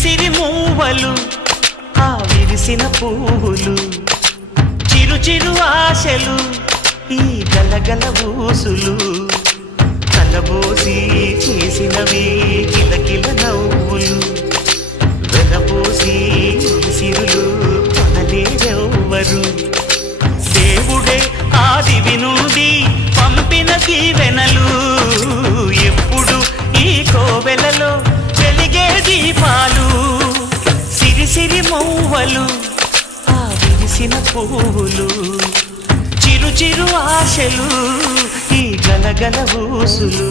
సిరి మూవలు ఆ విరిసిన పువ్వులు చిరు చిరు ఆశలు ఈ గలగల ఊసులు కలబోసి చేసినవి కిలకిల నవ్వులు వెలబోసి సిరులు కొనలేరెవ్వరు దేవుడే ఆదివి నుండి పంపిన దీవెనలు ఎప్పుడు ఈ కోవెలలో వెలిగే దీపాలు సిరి సిరి మూవలు ఆ విరిసిన పువ్వులు చిరు చిరు ఆశలు ఈ గలగల ఊసులు